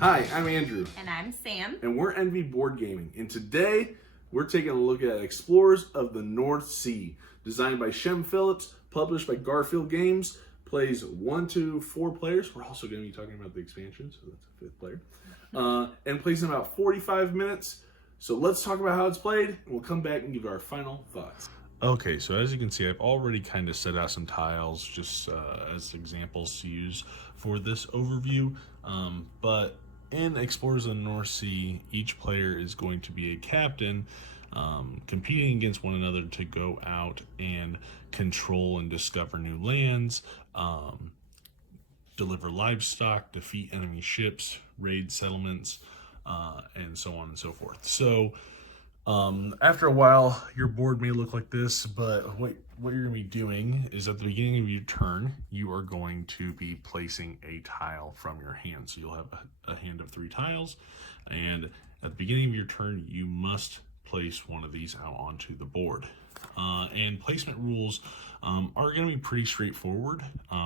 Hi, I'm Andrew. And I'm Sam. And we're Envy Board Gaming. And today, we're taking a look at Explorers of the North Sea, designed by Shem Phillips, published by Garfield Games, plays 1 to 4 players. We're also going to be talking about the expansion, so that's a 5th player. And plays in about 45 minutes. So let's talk about how it's played, and we'll come back and give our final thoughts. Okay, so as you can see, I've already kind of set out some tiles just as examples to use for this overview. But in Explorers of the North Sea, each player is going to be a captain, competing against one another to go out and control and discover new lands, deliver livestock, defeat enemy ships, raid settlements, and so on and so forth. So after a while, your board may look like this, but what you're going to be doing is at the beginning of your turn, you are going to be placing a tile from your hand. So you'll have a hand of 3 tiles, and at the beginning of your turn, you must place one of these out onto the board. And placement rules are going to be pretty straightforward.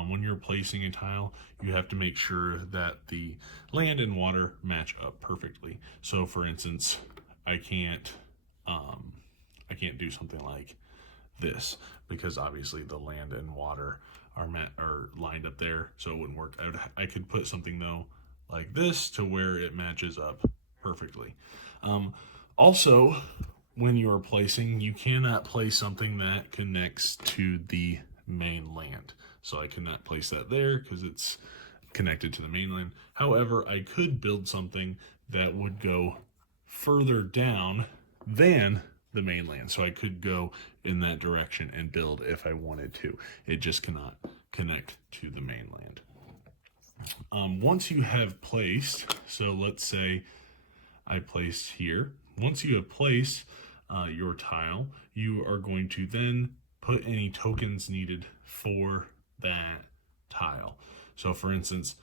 When you're placing a tile, you have to make sure that the land and water match up perfectly. So for instance, I can't do something like this because obviously the land and water are lined up there, so it wouldn't work. I could put something though like this to where it matches up perfectly. Also, when you are placing, you cannot place something that connects to the mainland. So I cannot place that there because it's connected to the mainland. However, I could build something that would go further down than the mainland. So I could go in that direction and build if I wanted to. It just cannot connect to the mainland. Once you have placed, so let's say I placed here. Once you have placed your tile, you are going to then put any tokens needed for that tile. So for instance,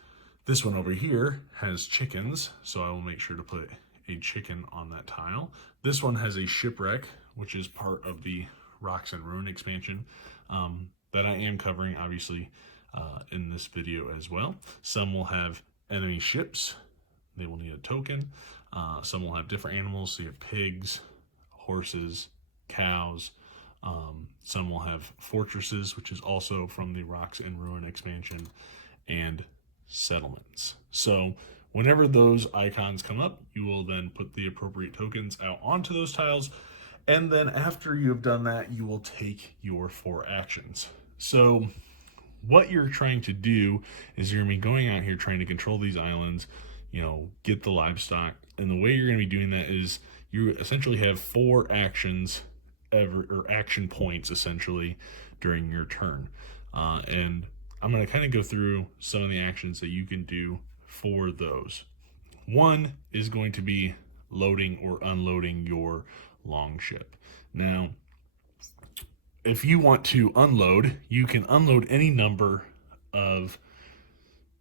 this one over here has chickens, so I will make sure to put a chicken on that tile. This one has a shipwreck, which is part of the Rocks and Ruin expansion that I am covering, obviously, in this video as well. Some will have enemy ships. They will need a token. Some will have different animals, so you have pigs, horses, cows. Some will have fortresses, which is also from the Rocks and Ruin expansion, and settlements. So whenever those icons come up, you will then put the appropriate tokens out onto those tiles. And then after you have done that, you will take your 4 actions. So what you're trying to do is you're going to be going out here trying to control these islands, get the livestock. And the way you're going to be doing that is you essentially have 4 actions or action points essentially during your turn. And I'm going to kind of go through some of the actions that you can do for those. One is going to be loading or unloading your longship. Now, if you want to unload, you can unload any number of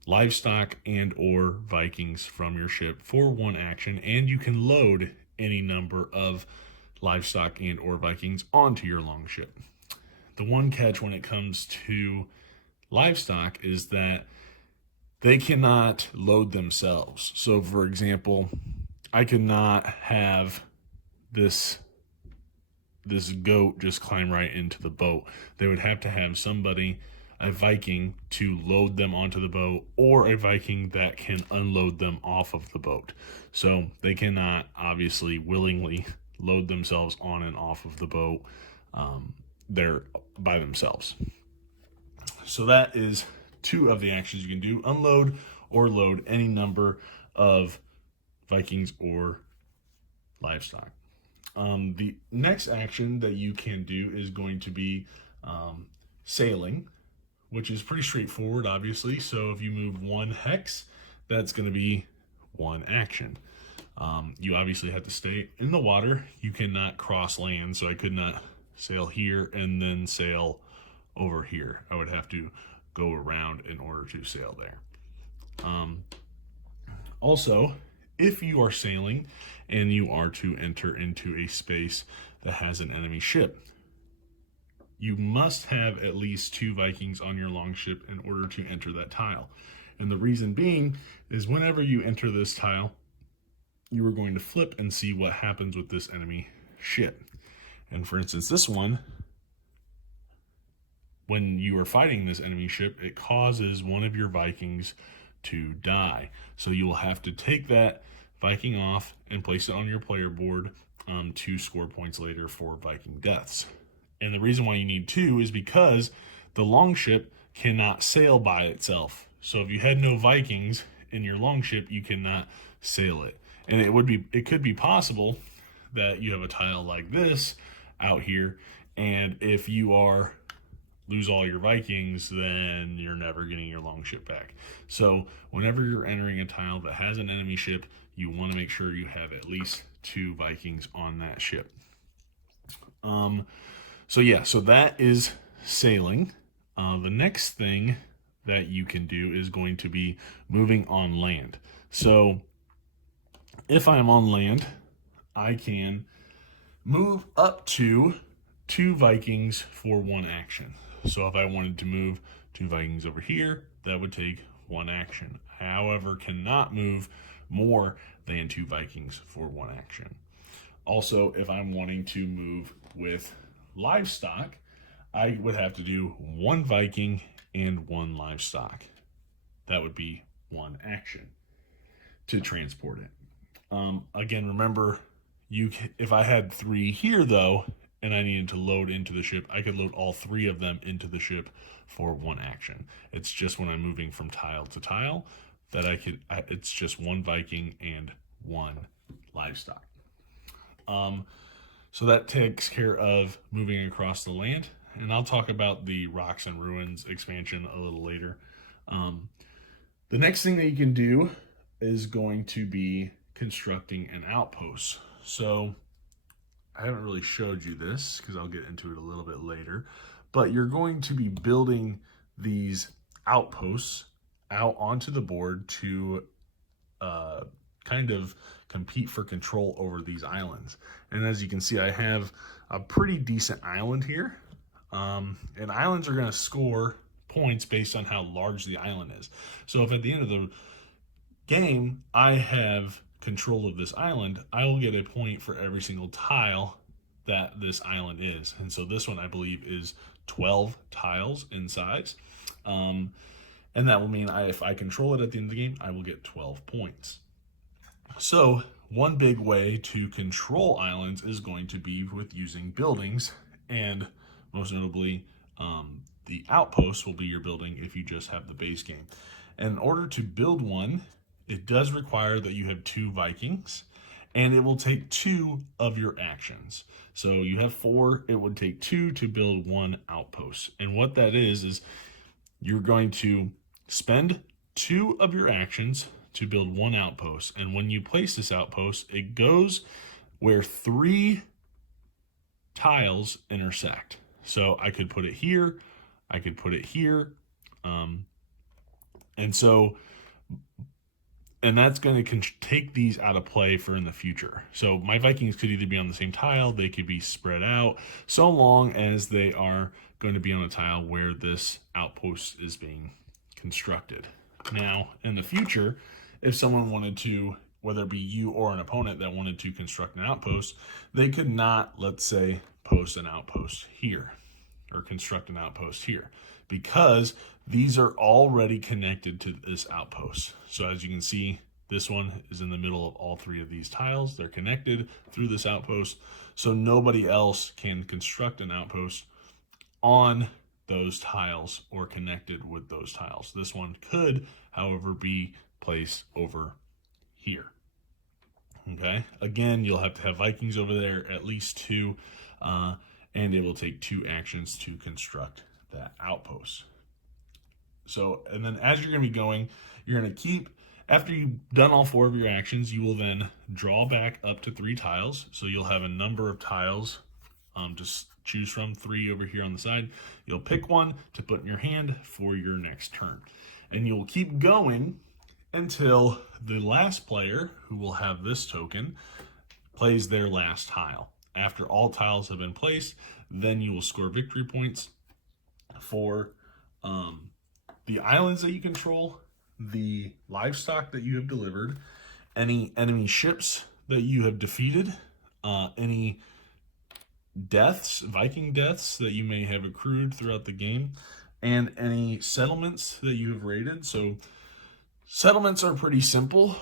livestock and or Vikings from your ship for 1 action, and you can load any number of livestock and or Vikings onto your longship. The one catch when it comes to livestock is that they cannot load themselves. So for example, I could not have this goat just climb right into the boat. They would have to have somebody, a Viking, to load them onto the boat, or a Viking that can unload them off of the boat. So they cannot obviously willingly load themselves on and off of the boat. They're by themselves. So that is 2 of the actions you can do: unload or load any number of Vikings or livestock. The next action that you can do is going to be sailing, which is pretty straightforward, obviously. So if you move 1 hex, that's going to be 1 action. You obviously have to stay in the water. You cannot cross land, so I could not sail here and then sail over here. I would have to go around in order to sail there. Also, if you are sailing and you are to enter into a space that has an enemy ship, you must have at least 2 Vikings on your longship in order to enter that tile. And the reason being is whenever you enter this tile, you are going to flip and see what happens with this enemy ship. And for instance, this one, when you are fighting this enemy ship, it causes one of your Vikings to die. So you will have to take that Viking off and place it on your player board to score points later for Viking deaths. And the reason why you need two is because the longship cannot sail by itself. So if you had no Vikings in your longship, you cannot sail it. And it could be possible that you have a tile like this out here, and if you lose all your Vikings, then you're never getting your longship back. So whenever you're entering a tile that has an enemy ship, you want to make sure you have at least 2 Vikings on that ship. So that is sailing. The next thing that you can do is going to be moving on land. So if I'm on land, I can move up to 2 Vikings for 1 action. So if I wanted to move 2 Vikings over here, that would take 1 action. However, cannot move more than 2 Vikings for 1 action. Also, if I'm wanting to move with livestock, I would have to do 1 Viking and 1 livestock. That would be 1 action to transport it. Again, remember, if I had 3 here though, and I needed to load into the ship, I could load all 3 of them into the ship for 1 action. It's just when I'm moving from tile to tile that it's just 1 Viking and 1 livestock. So that takes care of moving across the land, and I'll talk about the Rocks and Ruins expansion a little later. The next thing that you can do is going to be constructing an outpost. So I haven't really showed you this because I'll get into it a little bit later, but you're going to be building these outposts out onto the board to kind of compete for control over these islands. And as you can see, I have a pretty decent island here. And islands are going to score points based on how large the island is. So if at the end of the game I have control of this island, I will get a point for every single tile that this island is. And so this one, I believe, is 12 tiles in size. And that will mean if I control it at the end of the game, I will get 12 points. So one big way to control islands is going to be with using buildings, and most notably, the outposts will be your building if you just have the base game. And in order to build one, it does require that you have 2 Vikings, and it will take 2 of your actions. So you have 4, it would take 2 to build 1 outpost. And what that is you're going to spend 2 of your actions to build 1 outpost. And when you place this outpost, it goes where 3 tiles intersect. So I could put it here, I could put it here. And that's going to take these out of play for in the future. So my Vikings could either be on the same tile, they could be spread out, so long as they are going to be on a tile where this outpost is being constructed. Now, in the future, if someone wanted to, whether it be you or an opponent that wanted to construct an outpost, they could not, let's say, post an outpost here or construct an outpost here, because these are already connected to this outpost. So as you can see, this one is in the middle of all 3 of these tiles. They're connected through this outpost, so nobody else can construct an outpost on those tiles or connected with those tiles. This one could, however, be placed over here. Okay, again, you'll have to have Vikings over there, at least 2, and it will take 2 actions to construct that outpost. So, and then as you're going to be going, you're going to keep, after you've done all 4 of your actions, you will then draw back up to 3 tiles. So you'll have a number of tiles, just choose from 3 over here on the side. You'll pick one to put in your hand for your next turn. And you'll keep going until the last player, who will have this token, plays their last tile. After all tiles have been placed, then you will score victory points for the islands that you control, the livestock that you have delivered, any enemy ships that you have defeated, any deaths, Viking deaths that you may have accrued throughout the game, and any settlements that you have raided. So settlements are pretty simple.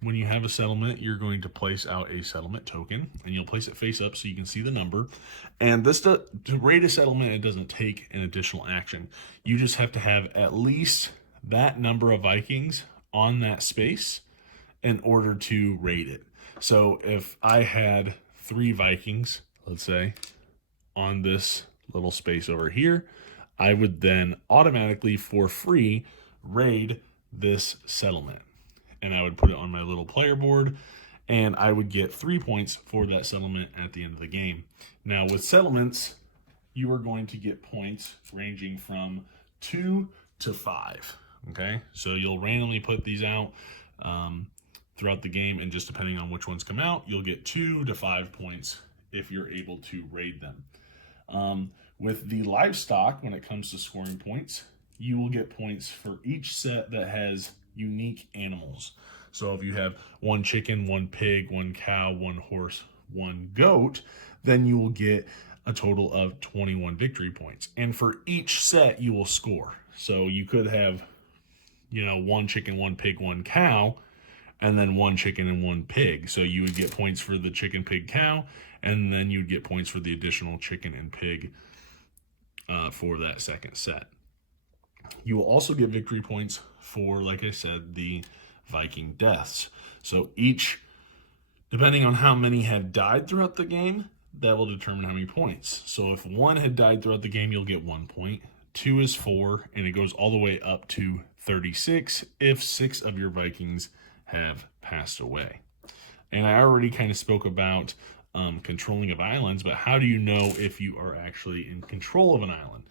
When you have a settlement, you're going to place out a settlement token, and you'll place it face up so you can see the number. And to raid a settlement, it doesn't take an additional action. You just have to have at least that number of Vikings on that space in order to raid it. So if I had 3 Vikings, let's say, on this little space over here, I would then automatically, for free, raid this settlement. And I would put it on my little player board, and I would get 3 points for that settlement at the end of the game. Now, with settlements, you are going to get points ranging from 2 to 5. Okay, so you'll randomly put these out throughout the game, and just depending on which ones come out, you'll get 2 to 5 points if you're able to raid them. With the livestock, when it comes to scoring points, you will get points for each set that has unique animals. So if you have 1 chicken, 1 pig, 1 cow, 1 horse, 1 goat, then you will get a total of 21 victory points. And for each set, you will score. So you could have, 1 chicken, 1 pig, 1 cow, and then 1 chicken and 1 pig. So you would get points for the chicken, pig, cow, and then you'd get points for the additional chicken and pig for that second set. You will also get victory points for, like I said, the Viking deaths. So each, depending on how many have died throughout the game, that will determine how many points. So if 1 had died throughout the game, you'll get 1 point. 2 is 4, and it goes all the way up to 36 if 6 of your Vikings have passed away. And I already kind of spoke about controlling of islands, but how do you know if you are actually in control of an island?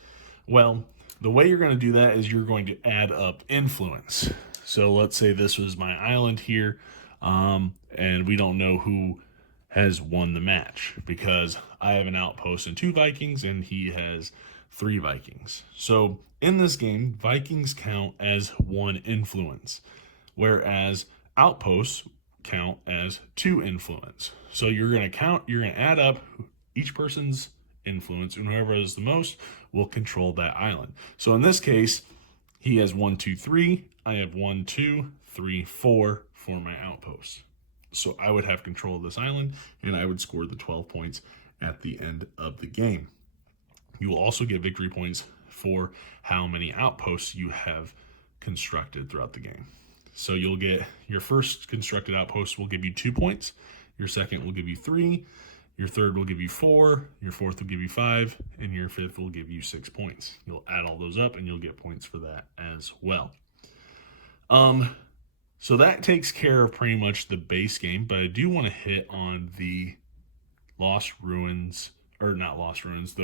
Well, the way you're going to do that is you're going to add up influence. So let's say this was my island here, and we don't know who has won the match because I have an outpost and 2 Vikings, and he has 3 Vikings. So in this game, Vikings count as 1 influence, whereas outposts count as 2 influence. So you're going to add up each person's influence, and whoever has the most will control that island. So in this case, he has 1, 2, 3. I have 1, 2, 3, 4 for my outpost. So I would have control of this island, and I would score the 12 points at the end of the game. You will also get victory points for how many outposts you have constructed throughout the game. So you'll get your first constructed outpost will give you 2 points. Your second will give you 3. Your third will give you 4. Your fourth will give you 5. And your fifth will give you 6 points. You'll add all those up and you'll get points for that as well. So that takes care of pretty much the base game, but I do want to hit on the Lost Ruins, or not Lost Ruins,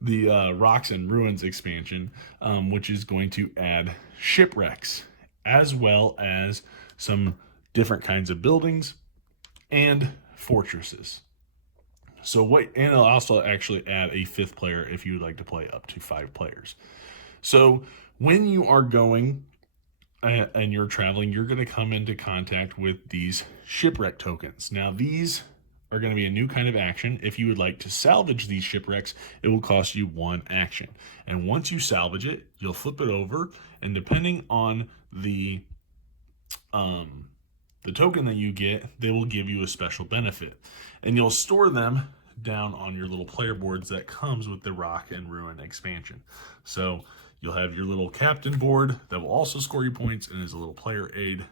the Rocks and Ruins expansion, which is going to add shipwrecks, as well as some different kinds of buildings and fortresses. And it'll also actually add a 5th player if you would like to play up to 5 players. So when you are going and you're traveling, you're going to come into contact with these shipwreck tokens. Now these are going to be a new kind of action. If you would like to salvage these shipwrecks, it will cost you 1 action. And once you salvage it, you'll flip it over, and depending on the token that you get, they will give you a special benefit. And you'll store them down on your little player boards that comes with the Rock and Ruin expansion. So you'll have your little captain board that will also score you points and is a little player aid.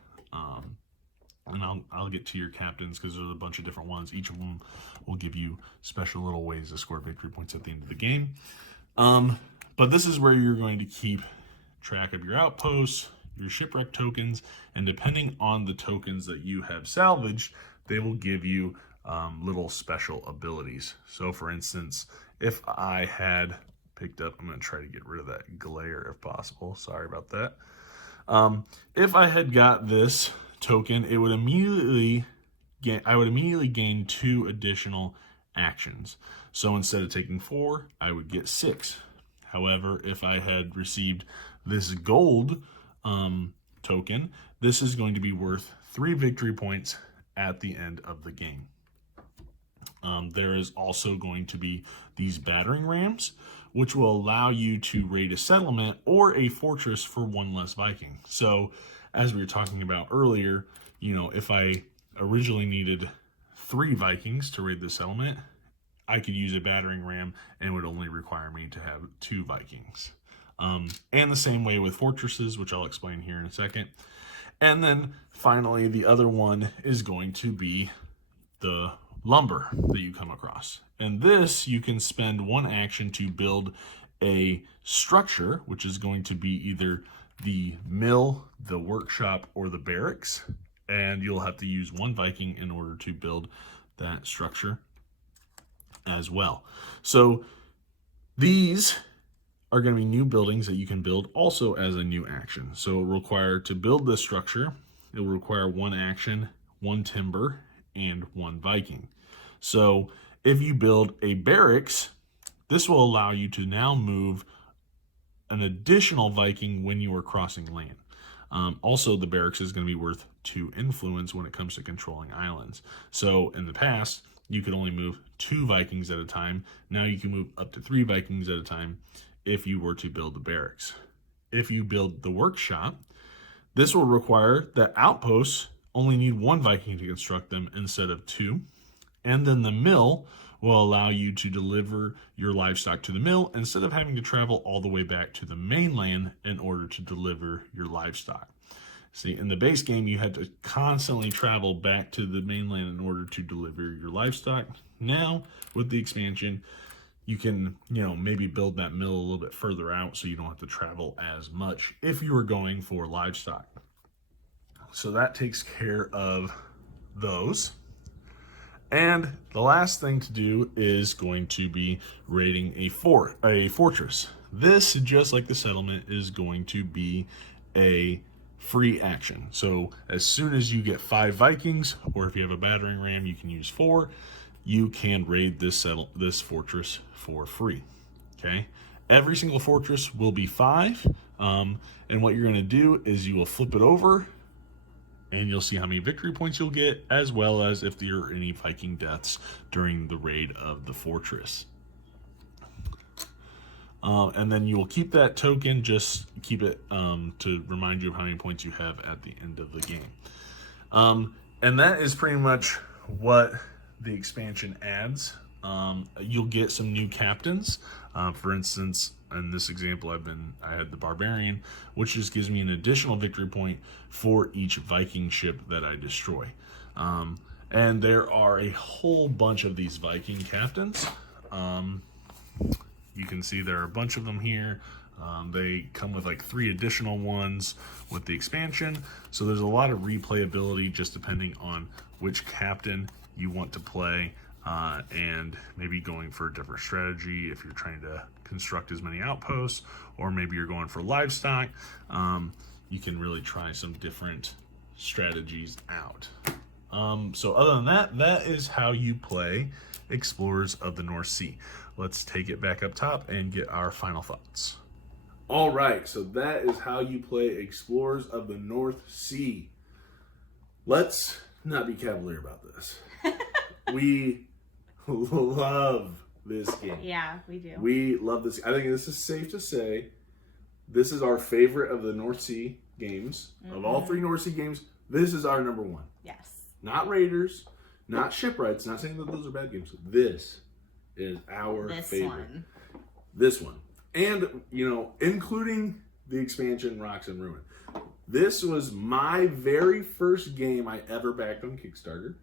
And I'll get to your captains because there's a bunch of different ones. Each of them will give you special little ways to score victory points at the end of the game. But this is where you're going to keep track of your outposts, your shipwreck tokens, and depending on the tokens that you have salvaged, they will give you little special abilities. So for instance, if I had picked up, I'm going to try to get rid of that glare if possible. Sorry about that. If I had got this token, I would immediately gain 2 additional actions. So instead of taking 4, I would get 6. However, if I had received this gold token. This is going to be worth 3 victory points at the end of the game. There is also going to be these battering rams, which will allow you to raid a settlement or a fortress for 1 less Viking. So, as we were talking about earlier, if I originally needed 3 Vikings to raid the settlement, I could use a battering ram and it would only require me to have 2 Vikings. And the same way with fortresses, which I'll explain here in a second. And then finally, the other one is going to be the lumber that you come across. And this, you can spend 1 action to build a structure, which is going to be either the mill, the workshop, or the barracks. And you'll have to use 1 Viking in order to build that structure as well. So these are going to be new buildings that you can build also as a new action. So it will require, to build this structure, it will require 1 action, 1 timber, and 1 Viking. So if you build a barracks, this will allow you to now move an additional Viking when you are crossing land. Also, the barracks is going to be worth 2 influence when it comes to controlling islands. So in the past, you could only move 2 Vikings at a time. Now you can move up to 3 Vikings at a time if you were to build the barracks. If you build the workshop, this will require that outposts only need 1 Viking to construct them instead of 2. And then the mill will allow you to deliver your livestock to the mill instead of having to travel all the way back to the mainland in order to deliver your livestock. See, in the base game, you had to constantly travel back to the mainland in order to deliver your livestock. Now, with the expansion, you can, maybe build that mill a little bit further out so you don't have to travel as much if you were going for livestock. So that takes care of those. And the last thing to do is going to be raiding a fortress. This, just like the settlement, is going to be a free action. So as soon as you get 5 Vikings, or if you have a battering ram, you can use 4. You can raid this fortress for free. Okay. Every single fortress will be 5. And what you're going to do is you will flip it over, and you'll see how many victory points you'll get, as well as if there are any Viking deaths during the raid of the fortress. And then you will keep that token, just keep it to remind you of how many points you have at the end of the game. And that is pretty much what the expansion adds. You'll get some new captains. For instance, in this example, I had the Barbarian, which just gives me an additional victory point for each Viking ship that I destroy. And there are a whole bunch of these Viking captains. You can see there are a bunch of them here. They come with like 3 additional ones with the expansion. So there's a lot of replayability just depending on which captain you want to play. And maybe going for a different strategy if you're trying to construct as many outposts, or maybe you're going for livestock. You can really try some different strategies out. So other than that, that is how you play Explorers of the North Sea. Let's take it back up top and get our final thoughts. All right, so that is how you play Explorers of the North Sea. Let's not be cavalier about this. We love this game. Yeah, we do. We love this. I think this is safe to say this is our favorite of the North Sea games. Mm-hmm. Of all 3 North Sea games, this is our number 1. Yes. Not Raiders, not Shipwrights, not saying that those are bad games. This is our favorite. This one. And, including the expansion Rocks and Ruin. This was my very first game I ever backed on Kickstarter.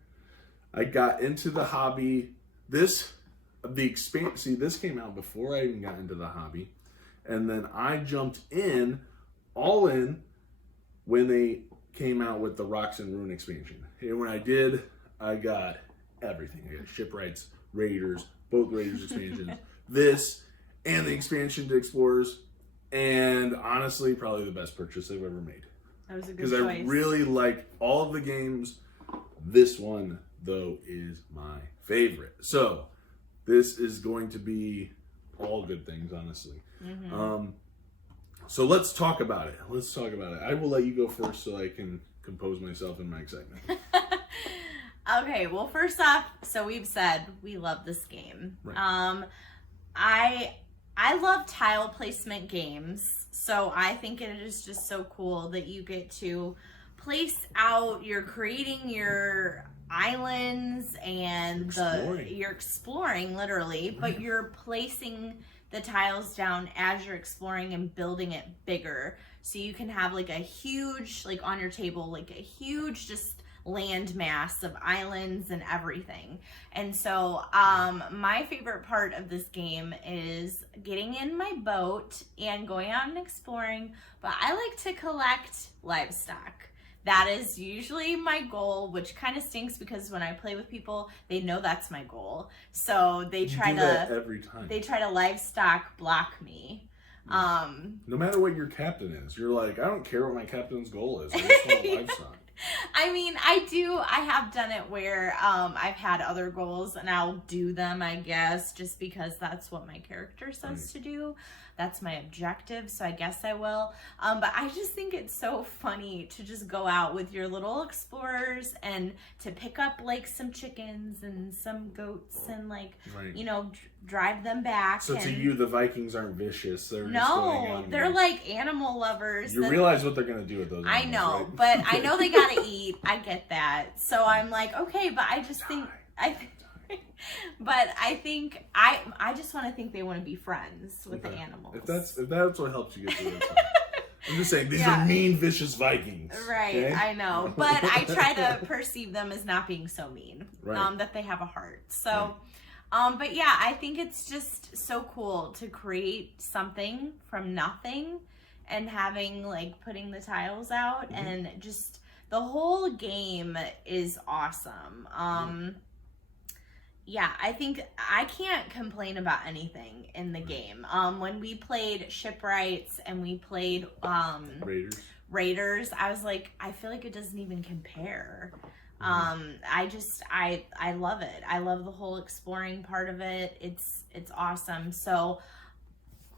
I got into the hobby. This came out before I even got into the hobby. And then I jumped all in, when they came out with the Rocks and Ruin expansion. And when I did, I got everything. I got Shipwrights, Raiders, both Raiders expansions, this, and the expansion to Explorers. And honestly, probably the best purchase I've ever made. That was a good choice. Because I really like all of the games. This one, though, is my favorite. So this is going to be all good things, honestly. Mm-hmm. So let's talk about it. I will let you go first so I can compose myself in my excitement. Okay, well, first off, so we've said we love this game. Right. I love tile placement games, so I think it is just so cool that you get to place out, you're creating your islands and you're exploring literally, but you're placing the tiles down as you're exploring and building it bigger. So you can have like a huge, like on your table, like a huge just land mass of islands and everything. And so my favorite part of this game is getting in my boat and going out and exploring, but I like to collect livestock. That is usually my goal, which kind of stinks because when I play with people, they know that's my goal. So they try to every time. They try to livestock block me. No matter what your captain is, you're like, I don't care what my captain's goal is. I just want livestock. I mean, I have done it where I've had other goals and I'll do them, I guess, just because that's what my character says to do. That's my objective, so I guess I will. But I just think it's so funny to just go out with your little explorers and to pick up like some chickens and some goats and like, you know, drive them back. So to you, the Vikings aren't vicious. They're they're like animal lovers. You realize what they're going to do with those animals, I know, right? but I know they got to eat. I get that. So I'm like, okay, but I just think, but I think I just want to think they want to be friends with the animals. If that's what helps you get through it. I'm just saying these are mean, vicious Vikings. Right, okay? I know, but I try to perceive them as not being so mean. Right. That they have a heart. So, but yeah, I think it's just so cool to create something from nothing and having like putting the tiles out and just the whole game is awesome. Yeah, I think I can't complain about anything in the game. When we played Shipwrights and we played Raiders, I was like, I feel like it doesn't even compare. I love it. I love the whole exploring part of it. It's awesome. So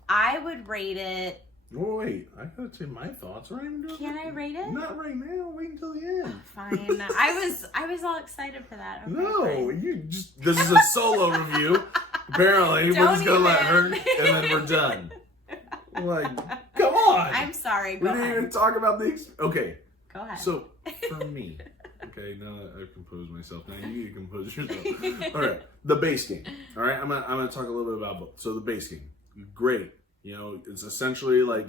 I would rate it. Oh, wait, I gotta say my thoughts. Can I rate it? Not right now. Wait until the end. Fine. I was all excited for that. Okay, no, fine. you just. This is a solo review. Apparently, we're just gonna let her, and then we're done. Like, come on. I'm sorry. Go ahead. We didn't even talk about these. Okay. Go ahead. So for me, okay, now that I've composed myself, now you need to compose yourself. All right, the base game. All right, I'm gonna talk a little bit about both. So the base game, great. You know, it's essentially like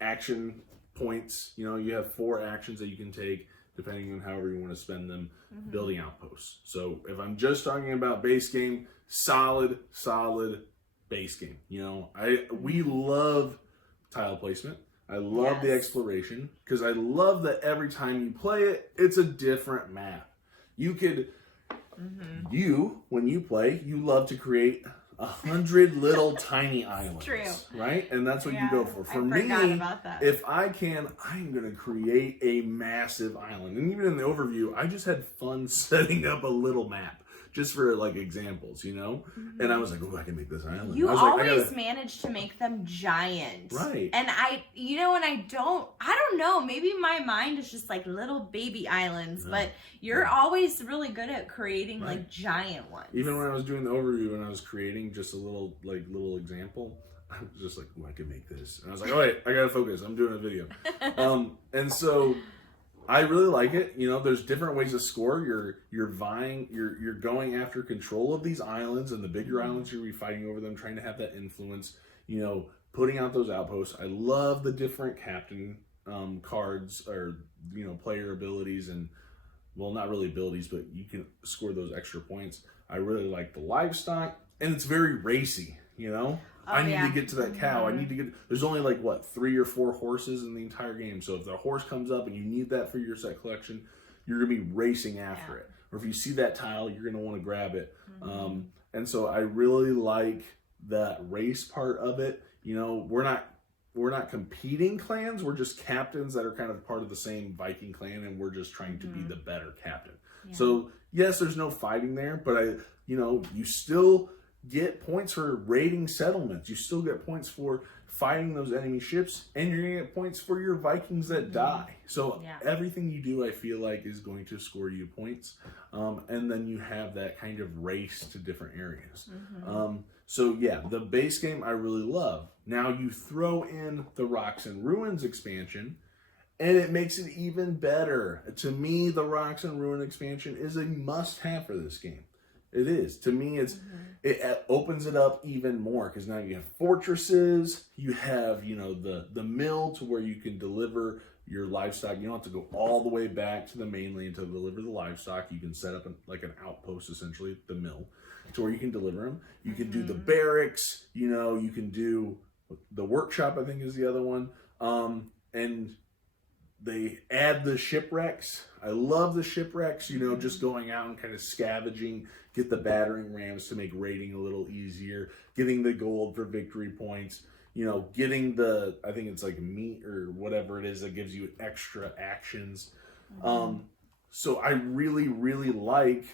action points. You know, you have 4 actions that you can take depending on however you want to spend them building outposts. So if I'm just talking about base game, solid base game. You know, we love tile placement. I love the exploration because I love that every time you play it, it's a different map. You could, when you play, you love to create 100 little tiny islands. True. Right? And that's what you go for. For me, if I can, I'm going to create a massive island. And even in the overview, I just had fun setting up a little map. Just for like examples, you know? And I was like, oh, I can make this island. You always manage to make them giant. Right. And I don't know, maybe my mind is just like little baby islands, but you're always really good at creating like giant ones. Even when I was doing the overview and I was creating just a little example, I was just like, oh, I can make this. And I was like, oh wait, I gotta focus. I'm doing a video. And so I really like it. You know, there's different ways to score. You're going after control of these islands, and the bigger islands you'll be fighting over them, trying to have that influence. You know, putting out those outposts. I love the different captain cards or player abilities, and well, not really abilities, but you can score those extra points. I really like the livestock, and it's very racy. You know. I need to get to that cow. I need to get. There's only like 3 or 4 horses in the entire game. So if the horse comes up and you need that for your set collection, you're gonna be racing after it. Or if you see that tile, you're gonna want to grab it. And so I really like that race part of it. You know, we're not competing clans. We're just captains that are kind of part of the same Viking clan, and we're just trying to be the better captain. Yeah. So yes, there's no fighting there, but you still get points for raiding settlements. You still get points for fighting those enemy ships, and you're going to get points for your Vikings that die. So everything you do, I feel like, is going to score you points. And then you have that kind of race to different areas. So yeah, the base game I really love. Now you throw in the Rocks and Ruins expansion, and it makes it even better. To me, the Rocks and Ruin expansion is a must-have for this game. It is. To me, it opens it up even more, because now you have fortresses, you have, you know, the mill to where you can deliver your livestock. You don't have to go all the way back to the mainland to deliver the livestock. You can set up like an outpost, essentially, the mill, to where you can deliver them. You can do the barracks, you know, you can do the workshop, I think is the other one. And they add the shipwrecks. I love the shipwrecks, you know, just going out and kind of scavenging, get the battering rams to make raiding a little easier, getting the gold for victory points, you know, getting the, I think it's like meat or whatever it is that gives you extra actions. So I really, really like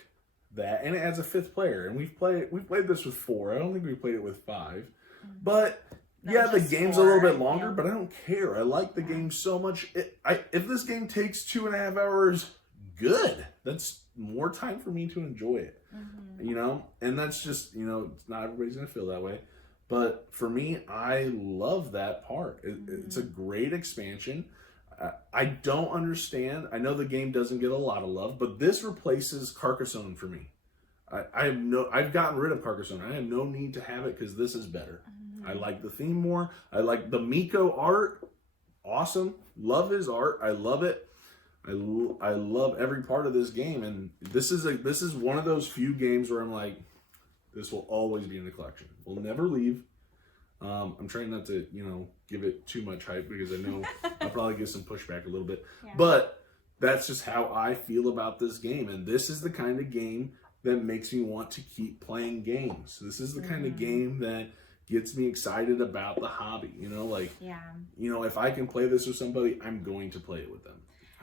that. And it adds a 5th player. And we've played this with 4. I don't think we played it with 5. But yeah, the game's 4, a little bit longer, but I don't care. I like the game so much. If this game takes 2.5 hours, good. That's more time for me to enjoy it. You know? And that's just, you know, not everybody's going to feel that way. But for me, I love that part. It's a great expansion. I don't understand. I know the game doesn't get a lot of love, but this replaces Carcassonne for me. I've gotten rid of Carcassonne. I have no need to have it because this is better. I like the theme more. I like the Miko art. Awesome. Love his art. I love it. I love every part of this game. And this is one of those few games where I'm like, this will always be in the collection. We'll never leave. I'm trying not to, you know, give it too much hype because I know I'll probably get some pushback a little bit. But that's just how I feel about this game. And this is the kind of game that makes me want to keep playing games. This is the kind of game that gets me excited about the hobby, you know, like, you know, if I can play this with somebody, I'm going to play it with them.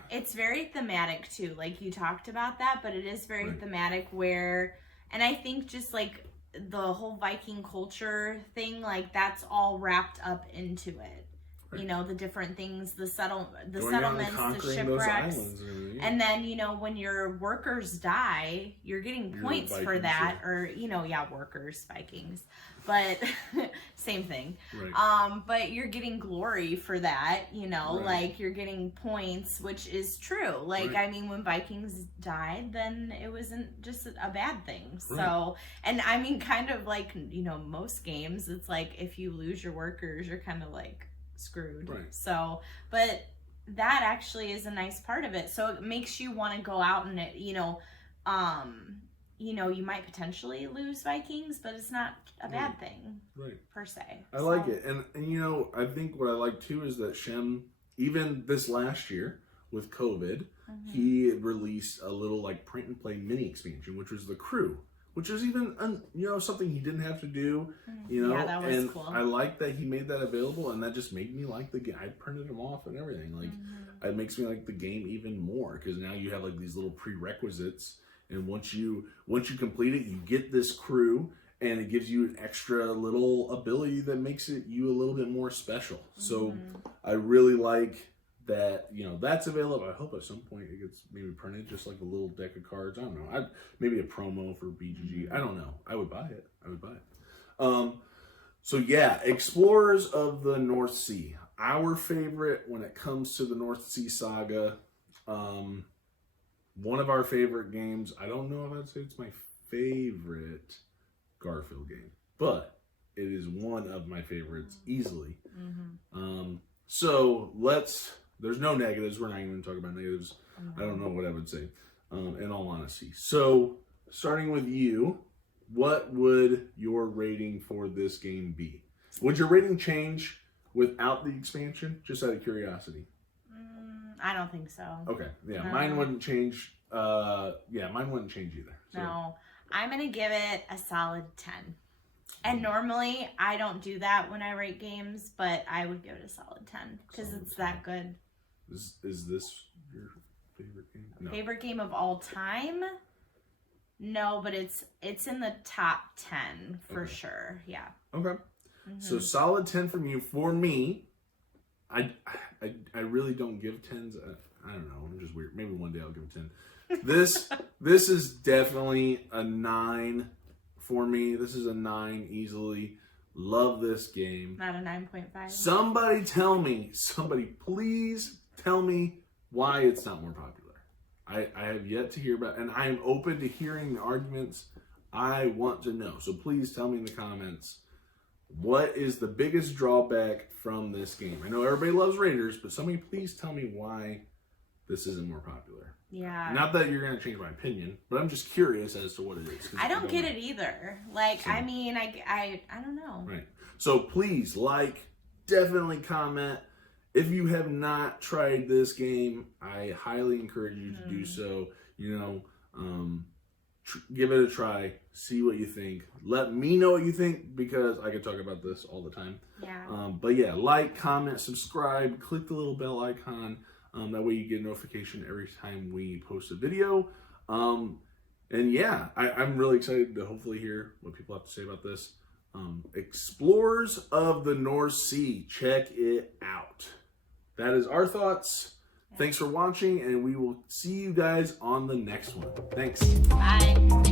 It's very thematic too, like you talked about that, but it is very thematic where, and I think just like the whole Viking culture thing, like that's all wrapped up into it. You know, the different things, the settlements, the shipwrecks. And then, you know, when your workers die, you're getting points for that. Or, you know, workers, Vikings. But same thing. But you're getting glory for that, you know, like you're getting points, which is true. Like, I mean, when Vikings died, then it wasn't just a bad thing. So, and I mean, kind of like, you know, most games, it's like if you lose your workers, you're kind of like screwed. So, but that actually is a nice part of it. So it makes you want to go out and, you know, you might potentially lose Vikings, but it's not a bad thing, per se. I like it, and you know, I think what I like too is that Shem, even this last year with COVID, he released a little like print and play mini expansion, which was the crew, which is even you know, something he didn't have to do, you know, that was cool. I like that he made that available, and that just made me like the game. I printed them off and everything, like it makes me like the game even more because now you have like these little prerequisites. And once you complete it, you get this crew, and it gives you an extra little ability that makes it you a little bit more special. So I really like that, you know, that's available. I hope at some point it gets maybe printed, just like a little deck of cards. I don't know. Maybe a promo for BGG. I don't know. I would buy it. So yeah, Explorers of the North Sea. Our favorite when it comes to the North Sea saga. One of our favorite games. I don't know if I'd say it's my favorite Garfield game, but it is one of my favorites easily. So there's no negatives. We're not even going to talk about negatives. I don't know what I would say, in all honesty. So starting with you, what would your rating for this game be? Would your rating change without the expansion? Just out of curiosity. I don't think so. Okay. Yeah, mine wouldn't change. Mine wouldn't change either. So. No, I'm going to give it a solid 10. And normally I don't do that when I rate games, but I would give it a solid 10 because it's that good. Is this your favorite game? No. Favorite game of all time? No, but it's in the top 10 for sure. Yeah. Okay. So solid 10 from you. For me, I really don't give 10s. I don't know. I'm just weird. Maybe one day I'll give a 10. This is definitely a 9 for me. This is a 9 easily. Love this game. Not a 9.5. Somebody please tell me why it's not more popular. I have yet to hear about, and I am open to hearing the arguments. I want to know. So please tell me in the comments, what is the biggest drawback from this game? I know everybody loves Raiders, but somebody please tell me why this isn't more popular. Yeah. Not that you're going to change my opinion, but I'm just curious as to what it is. I don't get it either. Like, I mean, I don't know. Right. So please definitely comment. If you have not tried this game, I highly encourage you to do so. You know, give it a try. See what you think. Let me know what you think, because I could talk about this all the time. Yeah. But yeah, like, comment, subscribe, click the little bell icon. That way you get a notification every time we post a video. And yeah, I'm really excited to hopefully hear what people have to say about this. Explorers of the North Sea. Check it out. That is our thoughts. Thanks for watching, and we will see you guys on the next one. Thanks. Bye.